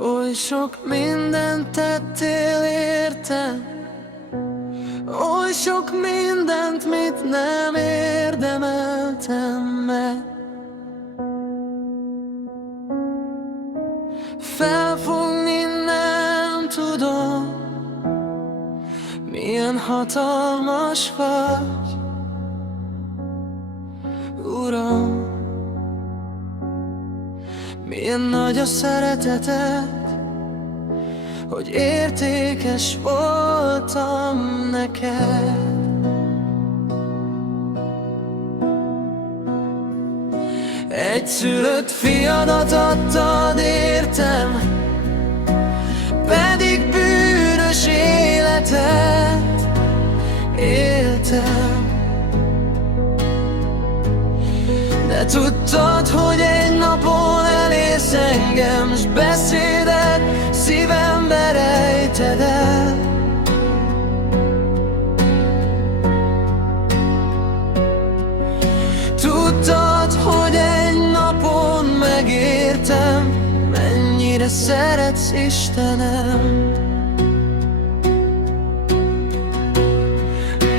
Oly sok mindent tettél értem, oly sok mindent, mit nem érdemeltem meg. Felfogni nem tudom, milyen hatalmas vagy, Uram. Milyen nagy a szereteted, hogy értékes voltam neked. Egyszülött fiadat adtad értem, pedig bűnös életet éltem. De tudtad, hogy egy napon elérsz engem, s beszédet szívembe rejted el. Tudtad, hogy egy napon megértem, mennyire szeretsz, Istenem.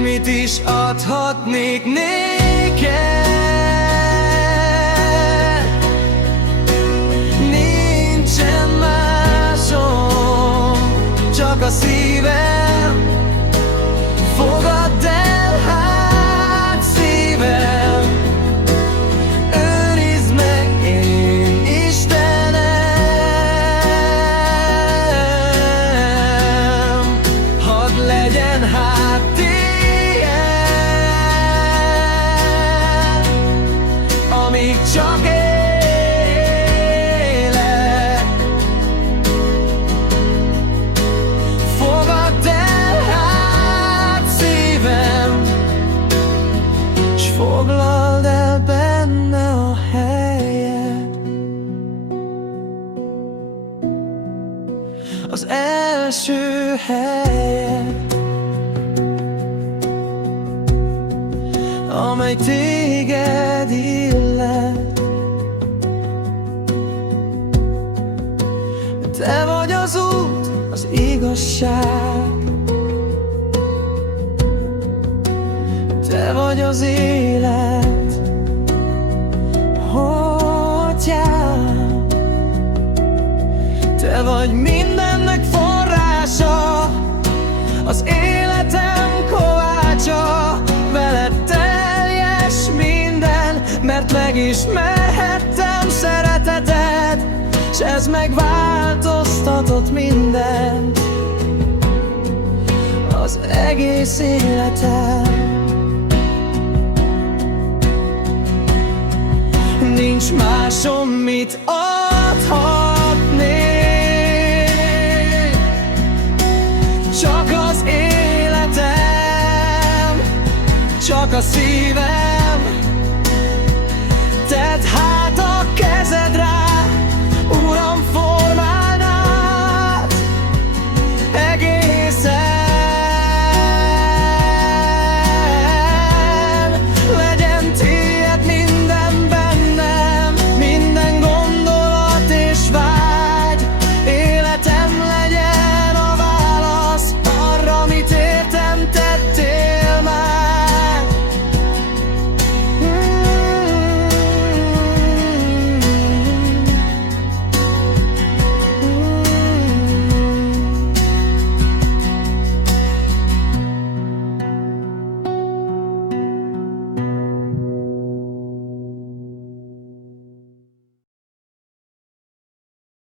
Mit is adhatnék néked? Csak a szívem, fogadd el hát szívem, őrizd meg én, Istenem. Hadd legyen hát tiéd, amíg csak foglald el benne a helyed. Az első helyet, amely téged illet. Te vagy az út, az igazság, te vagy az élet, Atyám. Te vagy mindennek forrása, az életem kovácsa. Veled teljes minden, mert megismerhettem szereteted, s ez megváltoztatott mindent, az egész életem. Nincs másom, mit adhatnék, csak az életem, csak a szívem.